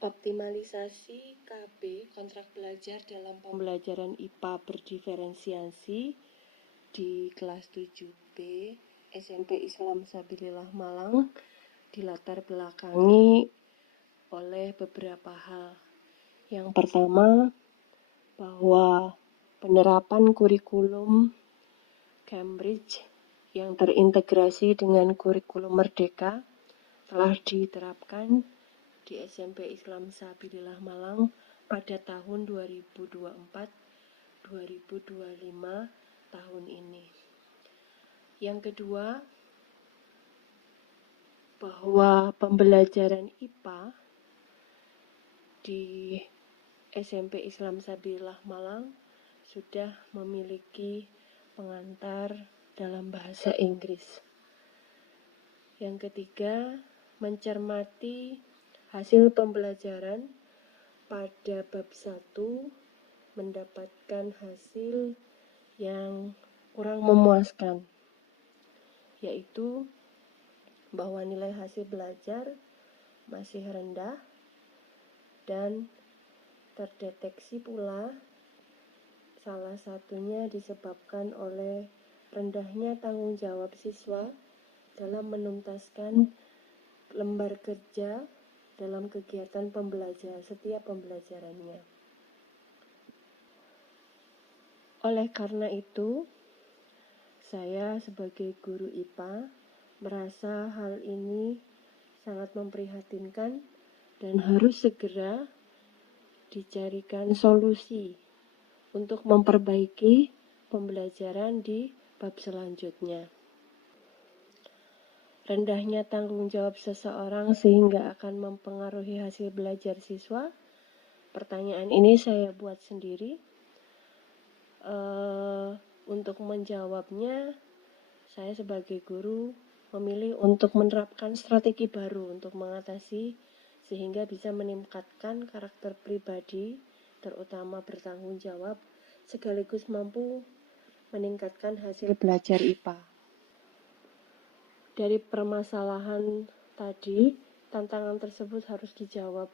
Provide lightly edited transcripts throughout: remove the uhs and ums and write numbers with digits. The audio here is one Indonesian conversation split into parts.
Optimalisasi KB kontrak belajar dalam pembelajaran IPA berdiferensiasi di kelas 7B SMP Islam Sabilillah Malang dilatar belakangi oleh beberapa hal. Yang pertama, bahwa penerapan kurikulum Cambridge yang terintegrasi dengan kurikulum Merdeka telah diterapkan di SMP Islam Sabilillah Malang pada tahun 2024-2025 tahun ini. Yang kedua, bahwa pembelajaran IPA di SMP Islam Sabilillah Malang sudah memiliki pengantar dalam bahasa Inggris. Yang ketiga, mencermati hasil pembelajaran pada bab 1 mendapatkan hasil yang kurang memuaskan, yaitu bahwa nilai hasil belajar masih rendah dan terdeteksi pula salah satunya disebabkan oleh rendahnya tanggung jawab siswa dalam menuntaskan lembar kerja dalam kegiatan setiap pembelajarannya. Oleh karena itu, saya sebagai guru IPA merasa hal ini sangat memprihatinkan dan harus segera dicarikan solusi untuk memperbaiki pembelajaran di bab selanjutnya. Rendahnya tanggung jawab seseorang sehingga akan mempengaruhi hasil belajar siswa. Pertanyaan ini saya buat sendiri. Untuk menjawabnya, saya sebagai guru memilih untuk menerapkan strategi baru untuk mengatasi sehingga bisa meningkatkan karakter pribadi, terutama bertanggung jawab, sekaligus mampu meningkatkan hasil belajar IPA. Dari permasalahan tadi, tantangan tersebut harus dijawab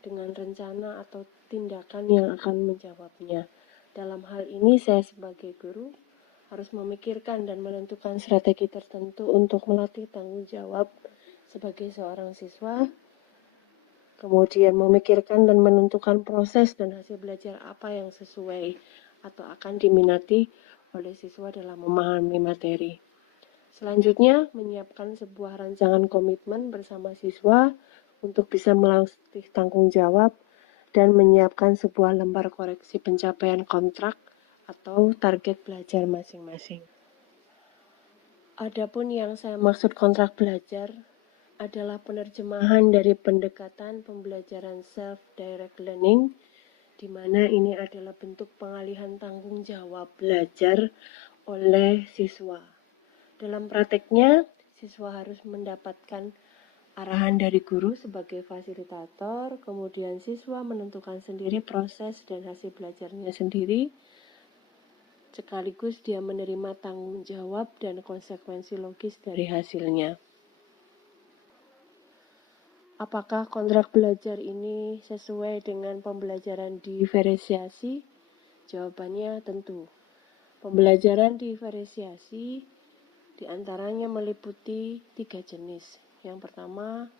dengan rencana atau tindakan yang akan menjawabnya. Dalam hal ini, saya sebagai guru harus memikirkan dan menentukan strategi tertentu untuk melatih tanggung jawab sebagai seorang siswa, kemudian memikirkan dan menentukan proses dan hasil belajar apa yang sesuai atau akan diminati oleh siswa dalam memahami materi. Selanjutnya, menyiapkan sebuah rancangan komitmen bersama siswa untuk bisa melatih tanggung jawab dan menyiapkan sebuah lembar koreksi pencapaian kontrak atau target belajar masing-masing. Adapun yang saya maksud kontrak belajar adalah penerjemahan dari pendekatan pembelajaran self-direct learning, di mana ini adalah bentuk pengalihan tanggung jawab belajar oleh siswa. Dalam prakteknya, siswa harus mendapatkan arahan dari guru sebagai fasilitator, kemudian siswa menentukan sendiri proses dan hasil belajarnya sendiri, sekaligus dia menerima tanggung jawab dan konsekuensi logis dari hasilnya. Apakah kontrak belajar ini sesuai dengan pembelajaran diferensiasi? Jawabannya tentu. Pembelajaran diferensiasi diantaranya meliputi 3 jenis. Yang pertama,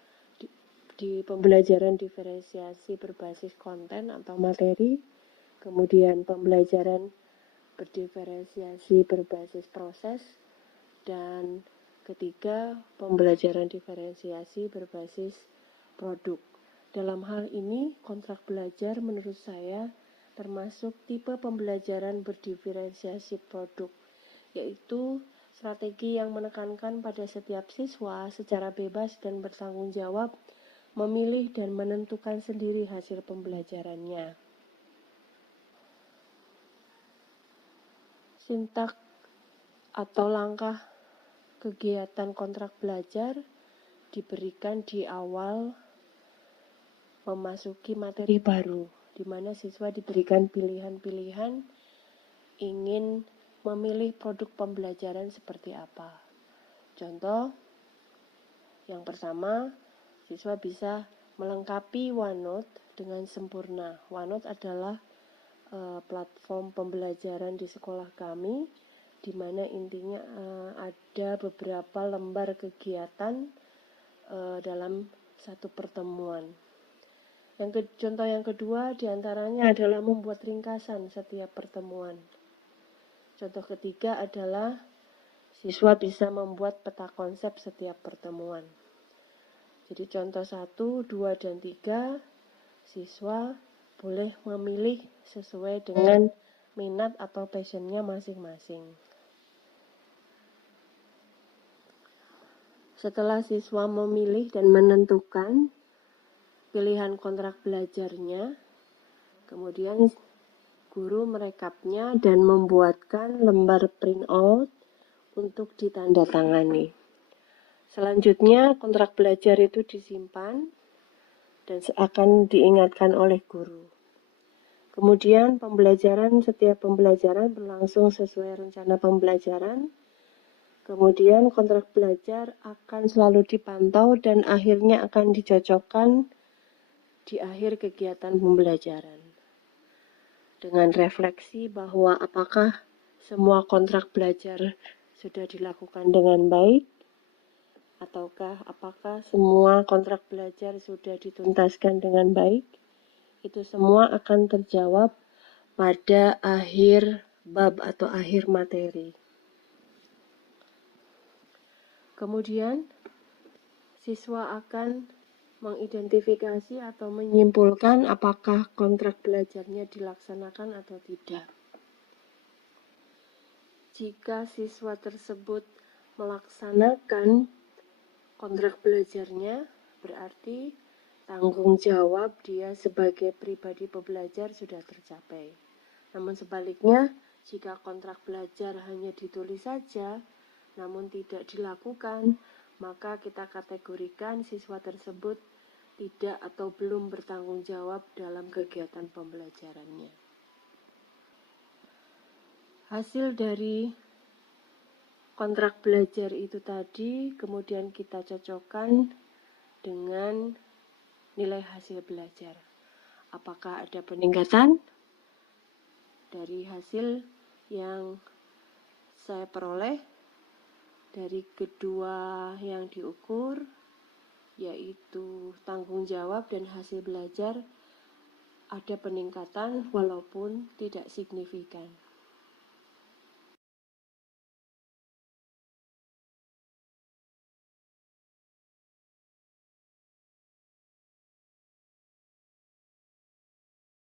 di pembelajaran diferensiasi berbasis konten atau materi, kemudian pembelajaran berdiferensiasi berbasis proses, dan ketiga, pembelajaran diferensiasi berbasis produk. Dalam hal ini, kontrak belajar menurut saya termasuk tipe pembelajaran berdiferensiasi produk, yaitu strategi yang menekankan pada setiap siswa secara bebas dan bertanggung jawab memilih dan menentukan sendiri hasil pembelajarannya. Sintak atau langkah kegiatan kontrak belajar diberikan di awal memasuki materi baru, di mana siswa diberikan pilihan-pilihan ingin memilih produk pembelajaran seperti apa. Contoh, yang pertama, siswa bisa melengkapi OneNote dengan sempurna. OneNote adalah platform pembelajaran di sekolah kami, di mana intinya ada beberapa lembar kegiatan dalam satu pertemuan. Contoh yang kedua diantaranya adalah membuat ringkasan setiap pertemuan. Contoh ketiga adalah siswa bisa membuat peta konsep setiap pertemuan. Jadi contoh 1, 2, dan 3, siswa boleh memilih sesuai dengan minat atau passionnya masing-masing. Setelah siswa memilih dan menentukan pilihan kontrak belajarnya, kemudian guru merekapnya dan membuatkan lembar printout untuk ditandatangani. Selanjutnya kontrak belajar itu disimpan dan akan diingatkan oleh guru. Kemudian setiap pembelajaran berlangsung sesuai rencana pembelajaran. Kemudian kontrak belajar akan selalu dipantau dan akhirnya akan dicocokkan di akhir kegiatan pembelajaran. Dengan refleksi bahwa apakah semua kontrak belajar sudah dilakukan dengan baik, ataukah apakah semua kontrak belajar sudah dituntaskan dengan baik. Itu semua akan terjawab pada akhir bab atau akhir materi. Kemudian, siswa akan mengidentifikasi atau menyimpulkan apakah kontrak belajarnya dilaksanakan atau tidak. Jika siswa tersebut melaksanakan kontrak belajarnya, berarti tanggung jawab dia sebagai pribadi pembelajar sudah tercapai. Namun sebaliknya, jika kontrak belajar hanya ditulis saja, namun tidak dilakukan, maka kita kategorikan siswa tersebut tidak atau belum bertanggung jawab dalam kegiatan pembelajarannya. Hasil dari kontrak belajar itu tadi kemudian kita cocokkan dengan nilai hasil belajar. Apakah ada peningkatan dari hasil yang saya peroleh dari kedua yang diukur, yaitu tanggung jawab dan hasil belajar, ada peningkatan walaupun tidak signifikan.